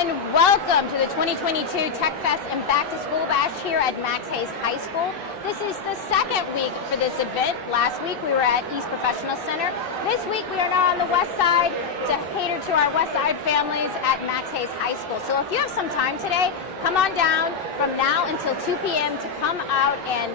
and welcome to the 2022 Tech Fest and Back to School Bash here at Max Hayes High School. This is the second week for this event. Last week we were at East Professional Center. This week we are now on the west side to cater to our west side families at Max Hayes High School. So if you have some time today, come on down from now until 2 p.m. to come out and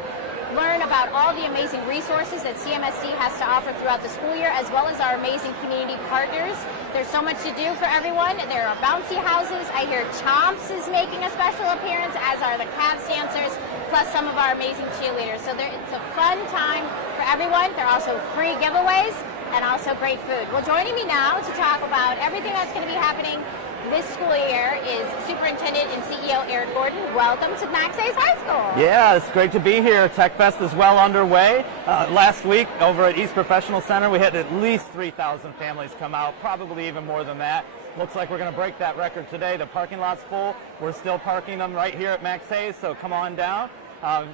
learn about all the amazing resources that CMSD has to offer throughout the school year, as well as our amazing community partners. There's so much to do for everyone. There are bouncy houses. I hear Chomps is making a special appearance, as are the Cavs dancers, plus some of our amazing cheerleaders. So it's a fun time for everyone. There are also free giveaways and also great food. Well, joining me now to talk about everything that's going to be happening this school year is Superintendent and CEO Eric Gordon. Welcome to Max Hayes High School. Yeah, it's great to be here. Tech Fest is well underway. Last week over at East Professional Center, we had at least 3,000 families come out, probably even more than that. Looks like we're going to break that record today. The parking lot's full. We're still parking them right here at Max Hayes, so come on down.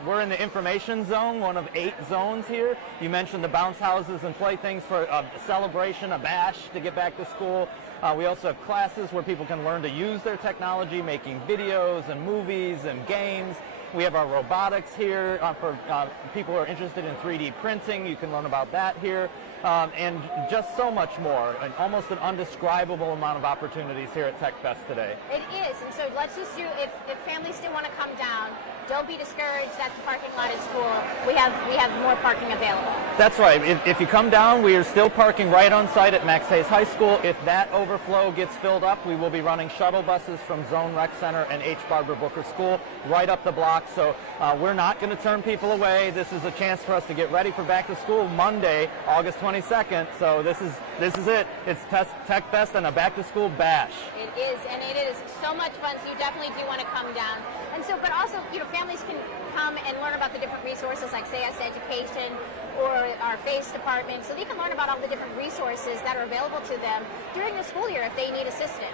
We're in the information zone, one of 8 zones here. You mentioned the bounce houses and playthings for a celebration, a bash to get back to school. We also have classes where people can learn to use their technology, making videos and movies and games. We have our robotics here for people who are interested in 3D printing. You can learn about that here. And just so much more, and almost an undescribable amount of opportunities here at Tech Fest today. It is, and so let's just do, if families still want to come down, don't be discouraged that the parking lot is full. We have more parking available. That's right. If you come down, we are still parking right on site at Max Hayes High School. If that overflow gets filled up, we will be running shuttle buses from Zone Rec Center and H. Barbara Booker School right up the block. So we're not going to turn people away. This is a chance for us to get ready for back to school Monday, August 22nd. So this is it. It's Tech Fest and a back to school bash. It is, and it is so much fun. So you definitely do want to come down. And so, but also, families can come and learn about the different resources like CS Education or our FACE department, so they can learn about all the different resources that are available to them during the school year if they need assistance.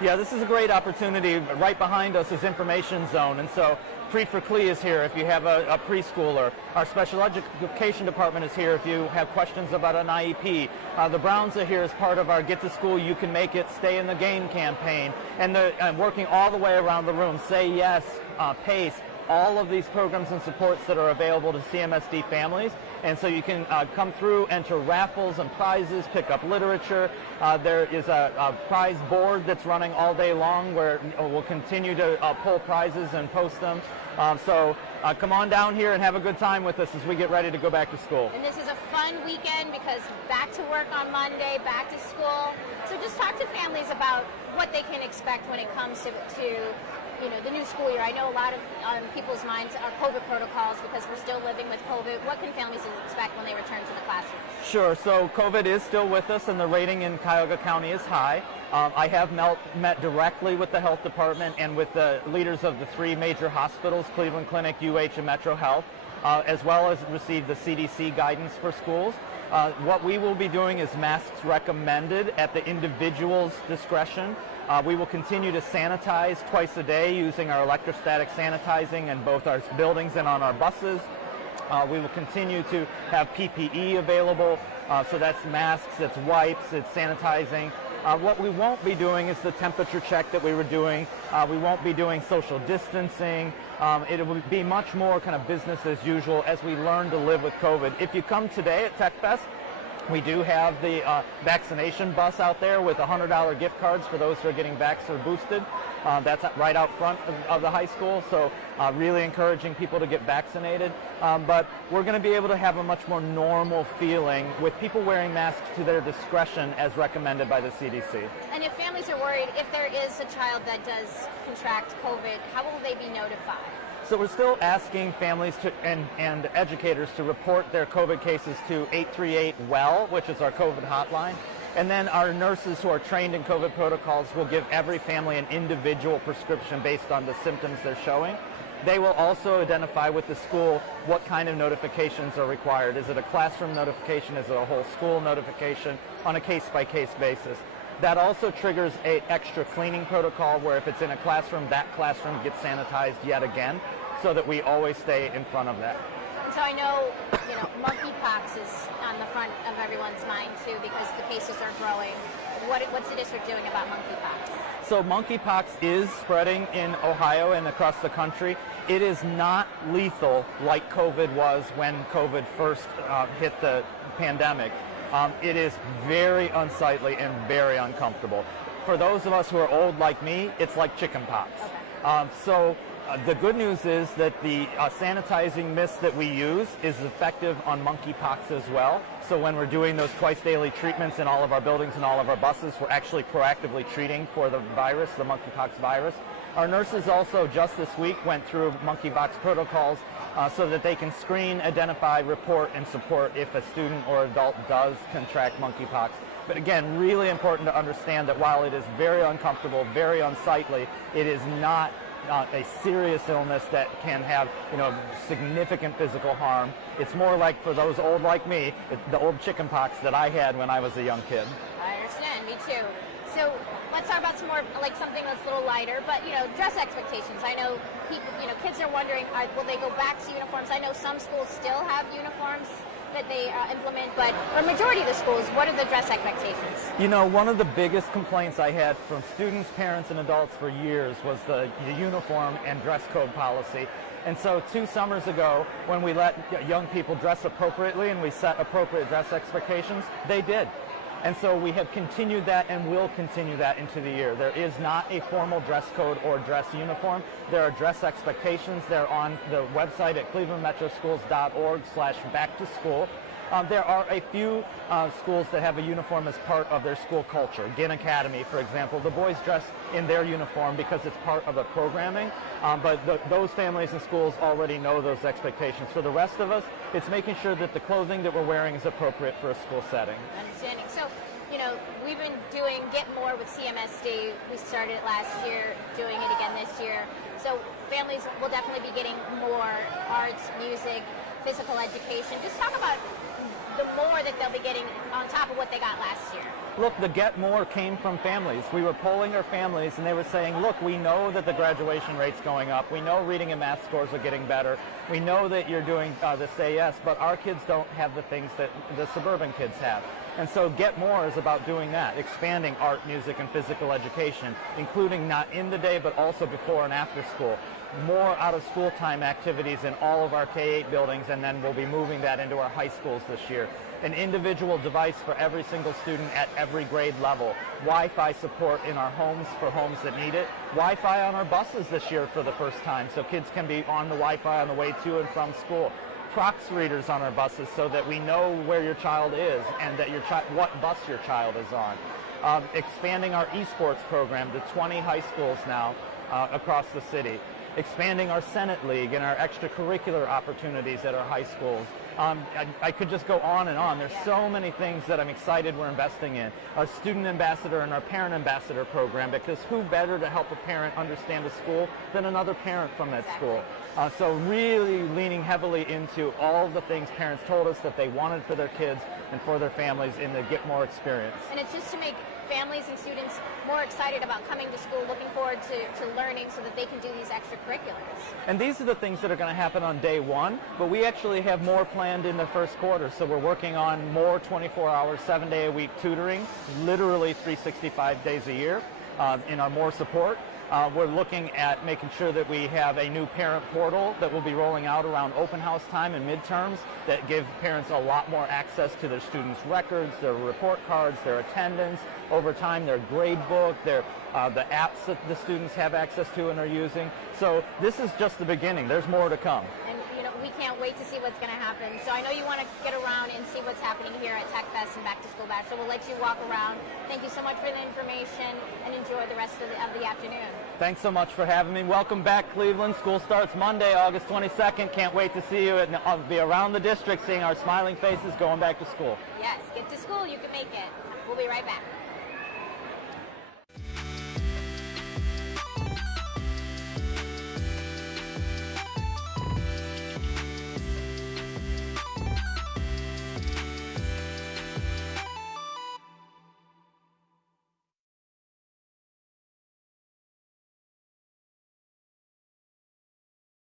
Yeah, this is a great opportunity. Right behind us is Information Zone, and so Free for CLE is here if you have a preschooler. Our Special Education Department is here if you have questions about an IEP. The Browns are here as part of our Get to School, You Can Make It, Stay in the Game campaign, and working all the way around the room. Say Yes, PACE, all of these programs and supports that are available to CMSD families. And so you can come through, enter raffles and prizes, pick up literature. There is a prize board that's running all day long where we'll continue to pull prizes and post them. So come on down here and have a good time with us as we get ready to go back to school. And this is a fun weekend because back to work on Monday, back to school. So just talk to families about what they can expect when it comes to the new school year. I know a lot of people's minds are COVID protocols because we're still living with COVID. What can families expect when they return to the classrooms? Sure. So COVID is still with us, and the rating in Cuyahoga County is high. I have met directly with the health department and with the leaders of the 3 major hospitals, Cleveland Clinic, UH, and Metro Health, as well as received the CDC guidance for schools. What we will be doing is masks recommended at the individual's discretion. We will continue to sanitize twice a day using our electrostatic sanitizing in both our buildings and on our buses. We will continue to have PPE available, so that's masks, it's wipes, it's sanitizing. What we won't be doing is the temperature check that we were doing. We won't be doing social distancing. It will be much more kind of business as usual as we learn to live with COVID. If you come today at Tech Fest, we do have the vaccination bus out there with $100 gift cards for those who are getting vaxxed or boosted. That's right out front of the high school, so really encouraging people to get vaccinated. But we're going to be able to have a much more normal feeling with people wearing masks to their discretion as recommended by the CDC. And if families are worried, if there is a child that does contract COVID, how will they be notified? So we're still asking families and educators to report their COVID cases to 838-WELL, which is our COVID hotline. And then our nurses who are trained in COVID protocols will give every family an individual prescription based on the symptoms they're showing. They will also identify with the school what kind of notifications are required. Is it a classroom notification? Is it a whole school notification on a case-by-case basis? That also triggers an extra cleaning protocol where if it's in a classroom, that classroom gets sanitized yet again, so that we always stay in front of that. And so I know, Monkeypox is on the forefront of everyone's mind too, because the cases are growing. What's the district doing about monkeypox? So monkeypox is spreading in Ohio and across the country. It is not lethal like COVID was when COVID first hit the pandemic. It is very unsightly and very uncomfortable. For those of us who are old like me, it's like chickenpox. Okay. The good news is that the sanitizing mist that we use is effective on monkeypox as well. So when we're doing those twice daily treatments in all of our buildings and all of our buses, we're actually proactively treating for the virus, the monkeypox virus. Our nurses also just this week went through monkeypox protocols so that they can screen, identify, report, and support if a student or adult does contract monkeypox. But again, really important to understand that while it is very uncomfortable, very unsightly, it is not a serious illness that can have, significant physical harm. It's more like for those old like me, the old chickenpox that I had when I was a young kid. I understand, me too. So let's talk about some more, like something that's a little lighter, but dress expectations. I know people, kids are wondering, will they go back to uniforms? I know some schools still have uniforms that they implement, but for a majority of the schools, what are the dress expectations? One of the biggest complaints I had from students, parents, and adults for years was the uniform and dress code policy. And so 2 summers ago, when we let young people dress appropriately and we set appropriate dress expectations, they did. And so we have continued that and will continue that into the year. There is not a formal dress code or dress uniform. There are dress expectations. They're on the website at clevelandmetroschools.org/back-to-school. There are a few schools that have a uniform as part of their school culture. Ginn Academy, for example, the boys dress in their uniform because it's part of the programming, but those families and schools already know those expectations. For the rest of us, it's making sure that the clothing that we're wearing is appropriate for a school setting. Understanding. So, we've been doing Get More with CMSD. We started last year, doing it again this year. So families will definitely be getting more arts, music, physical education. Just talk about the more that they'll be getting on top of what they got last year. Look, the Get More came from families. We were polling our families and they were saying, look, we know that the graduation rate's going up. We know reading and math scores are getting better. We know that you're doing the Say Yes, but our kids don't have the things that the suburban kids have. And so Get More is about doing that, expanding art, music, and physical education, including not in the day, but also before and after school. More out-of-school time activities in all of our K-8 buildings, and then we'll be moving that into our high schools this year. An individual device for every single student at every grade level. Wi-Fi support in our homes for homes that need it. Wi-Fi on our buses this year for the first time, so kids can be on the Wi-Fi on the way to and from school. Prox readers on our buses so that we know where your child is and that what bus your child is on. Expanding our Esports program to 20 high schools now across the city. Expanding our Senate League and our extracurricular opportunities at our high schools. I could just go on and on. There's so many things that I'm excited we're investing in. Our student ambassador and our parent ambassador program, because who better to help a parent understand a school than another parent from that school? So really leaning heavily into all the things parents told us that they wanted for their kids and for their families in the Get More experience. And it's just to make families and students more excited about coming to school, looking forward to learning so that they can do these extracurriculars. And these are the things that are going to happen on day one, but we actually have more planned in the first quarter. So we're working on more 24-hour, 7-day-a-week tutoring, literally 365 days a year in our More support. We're looking at making sure that we have a new parent portal that will be rolling out around open house time and midterms that give parents a lot more access to their students' records, their report cards, their attendance, over time their grade book, the apps that the students have access to and are using. So this is just the beginning. There's more to come. And we can't wait to see what's going to happen. So I know you want to get around and see what's happening here at Tech Fest and Back to School Bash. So we'll let you walk around. Thank you so much for the information and enjoy the rest of the afternoon. Thanks so much for having me. Welcome back, Cleveland. School starts Monday, August 22nd. Can't wait to see you. I'll be around the district seeing our smiling faces going back to school. Yes, get to school. You can make it. We'll be right back.